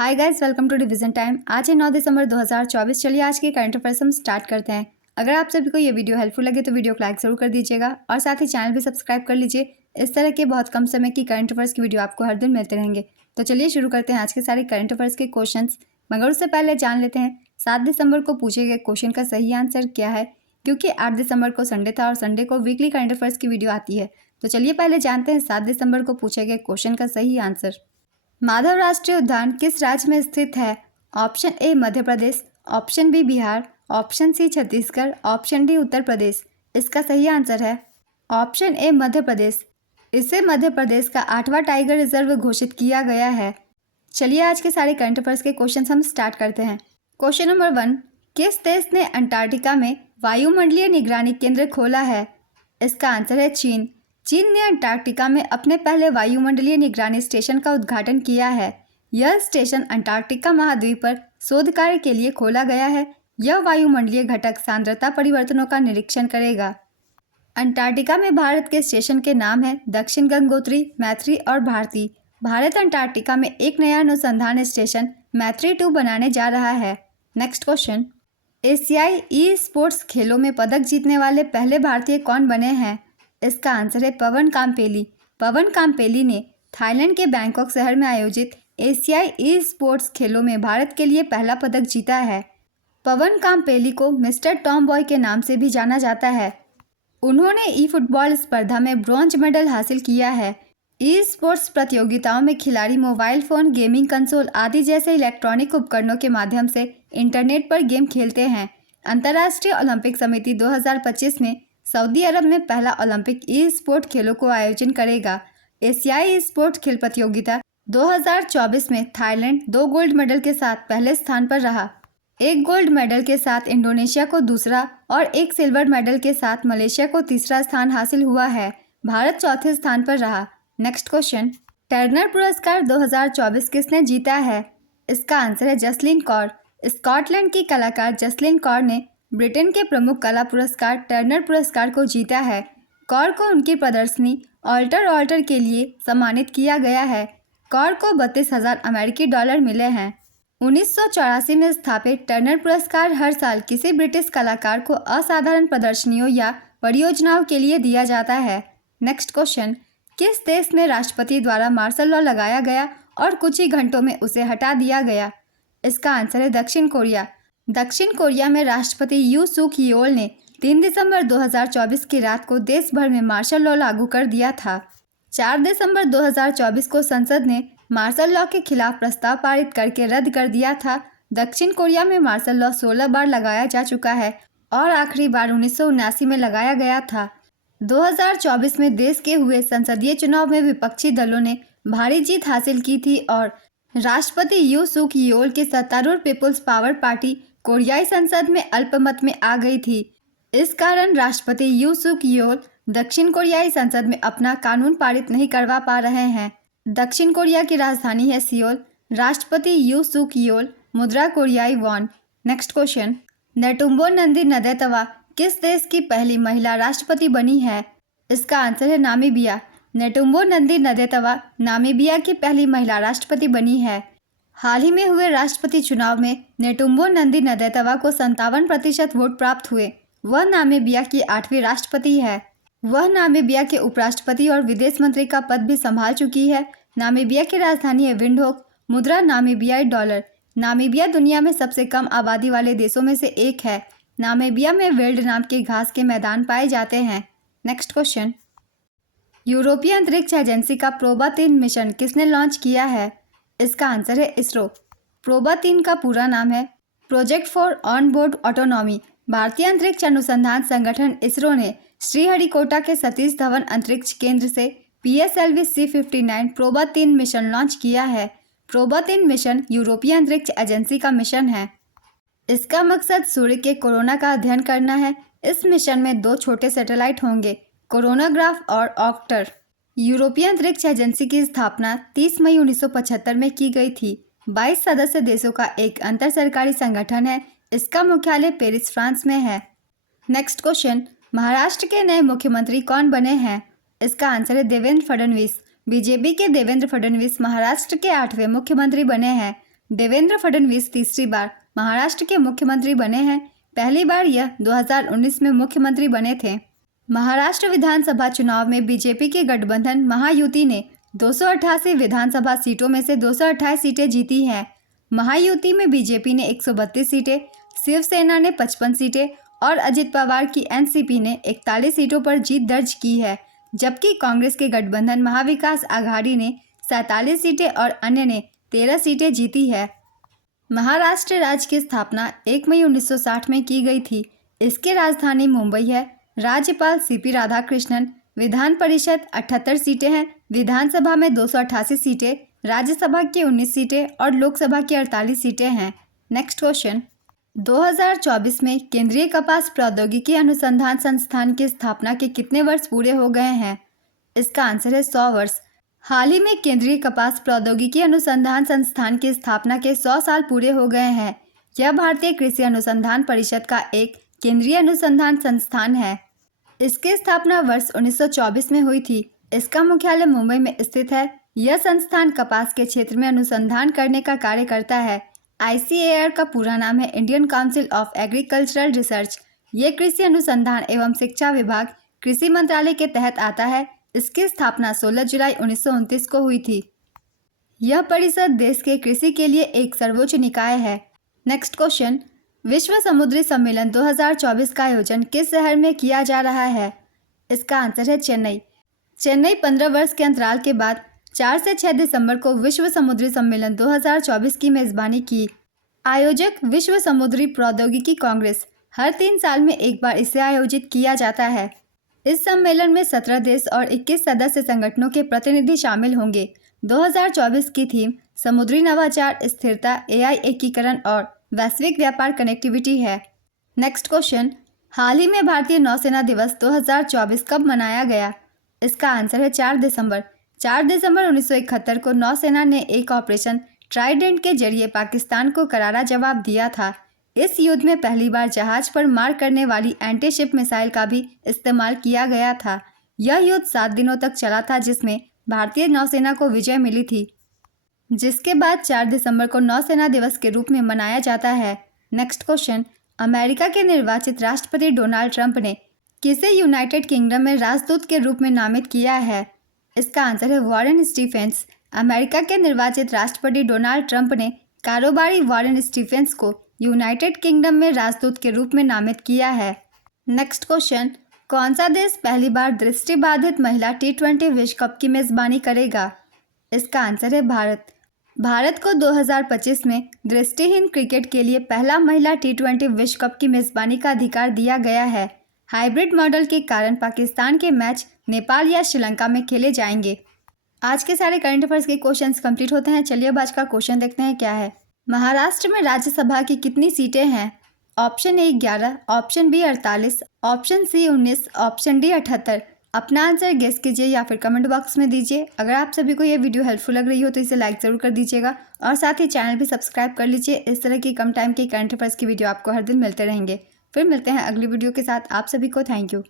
Hi guys, welcome to division time. आज है 9 दिसंबर 2024। चलिए आज के करंट अफेयर्स हम स्टार्ट करते हैं। अगर आप सभी को ये वीडियो हेल्पफुल लगे तो वीडियो को लाइक जरूर कर दीजिएगा और साथ ही चैनल भी सब्सक्राइब कर लीजिए। इस तरह के बहुत कम समय की करंट अफेयर्स की वीडियो आपको हर दिन मिलते रहेंगे। तो चलिए शुरू करते हैं आज के सारे करंट अफेयर्स के क्वेश्चन। मगर उससे पहले जान लेते हैं 7 दिसंबर को पूछे गए क्वेश्चन का सही आंसर क्या है, क्योंकि 8 दिसंबर को संडे था और संडे को वीकली करंट अफेयर्स की वीडियो आती है। तो चलिए पहले जानते हैं 7 दिसंबर को पूछे गए क्वेश्चन का सही आंसर। माधव राष्ट्रीय उद्यान किस राज्य में स्थित है? Option A Madhya Pradesh, option B Bihar, option C Chhattisgarh, option D Uttar Pradesh. इसका सही आंसर है ऑप्शन ए मध्य प्रदेश। इसे मध्य प्रदेश का 8वां टाइगर रिजर्व घोषित किया गया है। चलिए आज के सारे करंट अफेयर्स के क्वेश्चन हम स्टार्ट करते हैं। क्वेश्चन नंबर 1, किस देश ने अंटार्कटिका में वायुमंडलीय निगरानी केंद्र खोला है? इसका आंसर है चीन। चीन ने अंटार्कटिका में अपने पहले वायुमंडलीय निगरानी स्टेशन का उद्घाटन किया है। यह स्टेशन अंटार्कटिका महाद्वीप पर शोध कार्य के लिए खोला गया है। यह वायुमंडलीय घटक सांद्रता परिवर्तनों का निरीक्षण करेगा। अंटार्कटिका में भारत के स्टेशन के नाम हैं दक्षिण गंगोत्री, मैत्री और भारती। भारत अंटार्कटिका में एक नया अनुसंधान स्टेशन मैत्री 2 बनाने जा रहा है। नेक्स्ट क्वेश्चन, एशियाई ई स्पोर्ट्स खेलों में पदक जीतने वाले पहले भारतीय कौन बने हैं? इसका आंसर है पवन काम्पेली। पवन काम्पेली ने थाईलैंड के बैंकॉक शहर में आयोजित एशियाई ई स्पोर्ट्स खेलों में भारत के लिए पहला पदक जीता है। पवन काम्पेली को मिस्टर टॉम बॉय के नाम से भी जाना जाता है। उन्होंने ई फुटबॉल स्पर्धा में ब्रॉन्ज मेडल हासिल किया है। ई स्पोर्ट्स प्रतियोगिताओं में खिलाड़ी मोबाइल फ़ोन, गेमिंग कंसोल आदि जैसे इलेक्ट्रॉनिक उपकरणों के माध्यम से इंटरनेट पर गेम खेलते हैं। अंतर्राष्ट्रीय ओलंपिक समिति 2025 में सऊदी अरब में पहला ओलंपिक ई स्पोर्ट खेलों को आयोजन करेगा। एशियाई ई स्पोर्ट खेल प्रतियोगिता 2024 में थाईलैंड 2 गोल्ड मेडल के साथ पहले स्थान पर रहा। 1 गोल्ड मेडल के साथ इंडोनेशिया को दूसरा और 1 सिल्वर मेडल के साथ मलेशिया को तीसरा स्थान हासिल हुआ है। भारत चौथे स्थान पर रहा। नेक्स्ट क्वेश्चन, टर्नर पुरस्कार 2024 किसने जीता है? इसका आंसर है जसलीन कौर। स्कॉटलैंड की कलाकार जसलीन कौर ने ब्रिटेन के प्रमुख कला पुरस्कार टर्नर पुरस्कार को जीता है। कौर को उनकी प्रदर्शनी ऑल्टर के लिए सम्मानित किया गया है। कौर को 32,000 अमेरिकी डॉलर मिले हैं। 1984 में स्थापित टर्नर पुरस्कार हर साल किसी ब्रिटिश कलाकार को असाधारण प्रदर्शनियों या परियोजनाओं के लिए दिया जाता है। नेक्स्ट क्वेश्चन, किस देश में राष्ट्रपति द्वारा मार्शल लॉ लगाया गया और कुछ ही घंटों में उसे हटा दिया गया? इसका आंसर है दक्षिण कोरिया। दक्षिण कोरिया में राष्ट्रपति यू सुक येओल ने 3 दिसंबर 2024 की रात को देश भर में मार्शल लॉ लागू कर दिया था। 4 दिसंबर 2024 को संसद ने मार्शल लॉ के खिलाफ प्रस्ताव पारित करके रद्द कर दिया था। दक्षिण कोरिया में मार्शल लॉ 16 बार लगाया जा चुका है और आखिरी बार 1979 में लगाया गया था। 2024 में देश के हुए संसदीय चुनाव में विपक्षी दलों ने भारी जीत हासिल की थी और राष्ट्रपति यू सुक येओल की सत्तारूढ़ पीपुल्स पावर पार्टी कोरियाई संसद में अल्पमत में आ गई थी। इस कारण राष्ट्रपति यू सुक येओल दक्षिण कोरियाई संसद में अपना कानून पारित नहीं करवा पा रहे हैं। दक्षिण कोरिया की राजधानी है सियोल। राष्ट्रपति यू सुक येओल मुद्रा कोरियाई वॉन। नेक्स्ट क्वेश्चन, नेटुम्बो नंदी नदेतवा किस देश की पहली महिला राष्ट्रपति बनी है? इसका आंसर है नामीबिया। नेटुम्बो नंदी नदेतवा नामीबिया की पहली महिला राष्ट्रपति बनी है। हाल ही में हुए राष्ट्रपति चुनाव में नेटुम्बो नंदी नदेतवा को 57% वोट प्राप्त हुए। वह नामीबिया की 8वीं राष्ट्रपति है। वह नामीबिया के उपराष्ट्रपति और विदेश मंत्री का पद भी संभाल चुकी है। नामीबिया की राजधानी है विंडहोक। मुद्रा नामीबियाई डॉलर। नामीबिया दुनिया में सबसे कम आबादी वाले देशों में से एक है। नामीबिया में वेल्ड नाम के घास के मैदान पाए जाते हैं। नेक्स्ट क्वेश्चन, यूरोपीय अंतरिक्ष एजेंसी का प्रोबा 3 मिशन किसने लॉन्च किया है? इसका आंसर है इसरो। प्रोबा 3 का पूरा नाम है project for on board autonomy. भारतीय अंतरिक्ष अनुसंधान संगठन इसरो ने श्रीहरिकोटा के सतीश धवन अंतरिक्ष केंद्र से PSLV C59 PROBA 3 mission launch किया है। प्रोबा 3 मिशन यूरोपीय अंतरिक्ष एजेंसी का मिशन है। इसका मकसद सूर्य के कोरोना का अध्ययन करना है। इस मिशन में 2 छोटे सैटेलाइट होंगे, कोरोनाग्राफ और ऑक्टर। यूरोपीय अंतरिक्ष एजेंसी की स्थापना 30 मई 1975 में की गई थी। 22 सदस्य देशों का एक अंतर सरकारी संगठन है। इसका मुख्यालय पेरिस, फ्रांस में है। नेक्स्ट क्वेश्चन, महाराष्ट्र के नए मुख्यमंत्री कौन बने हैं? इसका आंसर है देवेंद्र फडणवीस। बीजेपी के देवेंद्र फडणवीस महाराष्ट्र के 8वें मुख्यमंत्री बने हैं। देवेंद्र फडणवीस तीसरी बार महाराष्ट्र के मुख्यमंत्री बने हैं। पहली बार यह 2019 में मुख्यमंत्री बने थे। महाराष्ट्र विधानसभा चुनाव में बीजेपी के गठबंधन महायुति ने 288 विधानसभा सीटों में से 228 सीटें जीती हैं। महायुति में बीजेपी ने 132 सीटें, शिवसेना ने 55 सीटें और अजित पवार की एनसीपी ने 41 सीटों पर जीत दर्ज की है, जबकि कांग्रेस के गठबंधन महाविकास आघाड़ी ने 47 सीटें और अन्य ने 13 सीटें जीती है। महाराष्ट्र राज्य की स्थापना 1 मई 1960 में की गई थी। इसकी राजधानी मुंबई है। राज्यपाल सीपी राधाकृष्णन। विधान परिषद 78 सीटें हैं। विधानसभा में 288 सीटें, राज्यसभा की 19 सीटें और लोकसभा की 48 सीटें हैं। नेक्स्ट क्वेश्चन, 2024 में केंद्रीय कपास प्रौद्योगिकी अनुसंधान संस्थान की स्थापना के कितने वर्ष पूरे हो गए हैं? इसका आंसर है 100 वर्ष। हाल ही में केंद्रीय कपास प्रौद्योगिकी अनुसंधान संस्थान की स्थापना के 100 साल पूरे हो गए हैं। यह भारतीय कृषि अनुसंधान परिषद का एक केंद्रीय अनुसंधान संस्थान है। इसकी स्थापना वर्ष 1924 में हुई थी। इसका मुख्यालय मुंबई में स्थित है। यह संस्थान कपास के क्षेत्र में अनुसंधान करने का कार्य करता है। ICAR का पूरा नाम है Indian council of agricultural research. ये कृषि अनुसंधान एवं शिक्षा विभाग, कृषि मंत्रालय के तहत आता है। इसकी स्थापना 16 जुलाई 1929 को हुई थी। यह परिषद देश के कृषि के लिए एक सर्वोच्च निकाय है। नेक्स्ट क्वेश्चन, विश्व समुद्री सम्मेलन 2024 का आयोजन किस शहर में किया जा रहा है? इसका आंसर है चेन्नई। चेन्नई 15 वर्ष के अंतराल के बाद 4 से 6 दिसंबर को विश्व समुद्री सम्मेलन 2024 की मेजबानी की। आयोजक विश्व समुद्री प्रौद्योगिकी कांग्रेस। हर 3 साल में एक बार इसे आयोजित किया जाता है। इस सम्मेलन में 17 देश और 21 सदस्य संगठनों के प्रतिनिधि शामिल होंगे। 2024 की थीम समुद्री नवाचार, स्थिरता, AI एकीकरण और वैश्विक व्यापार कनेक्टिविटी है। नेक्स्ट क्वेश्चन, हाल ही में भारतीय नौसेना दिवस 2024 कब मनाया गया? इसका आंसर है 4 दिसंबर। 4 दिसंबर 1971 को नौसेना ने एक ऑपरेशन ट्राइडेंट के जरिए पाकिस्तान को करारा जवाब दिया था। इस युद्ध में पहली बार जहाज पर मार करने वाली एंटी शिप मिसाइल का भी इस्तेमाल किया गया था। यह युद्ध 7 दिनों तक चला था, जिसमें भारतीय नौसेना को विजय मिली थी, जिसके बाद 4 दिसंबर को नौसेना दिवस के रूप में मनाया जाता है। नेक्स्ट क्वेश्चन, अमेरिका के निर्वाचित राष्ट्रपति डोनाल्ड ट्रंप ने किसे यूनाइटेड किंगडम में राजदूत के रूप में नामित किया है? इसका आंसर है वॉरेन स्टीफेंस। अमेरिका के निर्वाचित राष्ट्रपति डोनाल्ड ट्रंप ने कारोबारी वॉरेन स्टीफेंस को यूनाइटेड किंगडम में राजदूत के रूप में नामित किया है। नेक्स्ट क्वेश्चन, कौन सा देश पहली बार दृष्टिबाधित महिला T20 विश्व कप की मेजबानी करेगा? इसका आंसर है भारत। भारत को 2025 में दृष्टिहीन क्रिकेट के लिए पहला महिला T20 विश्व कप की मेजबानी का अधिकार दिया गया है। हाइब्रिड मॉडल के कारण पाकिस्तान के मैच नेपाल या श्रीलंका में खेले जाएंगे। आज के सारे करंट अफेयर्स के क्वेश्चंस कंप्लीट होते हैं। चलिए अब आज का क्वेश्चन देखते हैं क्या है। महाराष्ट्र में राज्यसभा की कितनी सीटें हैं? Option A 11, option B 48, option C 19, option D 78। अपना आंसर गेस कीजिए या फिर कमेंट बॉक्स में दीजिए। अगर आप सभी को ये वीडियो हेल्पफुल लग रही हो तो इसे लाइक ज़रूर कर दीजिएगा और साथ ही चैनल भी सब्सक्राइब कर लीजिए। इस तरह की कम टाइम की करंट अफेयर्स की वीडियो आपको हर दिन मिलते रहेंगे। फिर मिलते हैं अगली वीडियो के साथ। आप सभी को थैंक यू।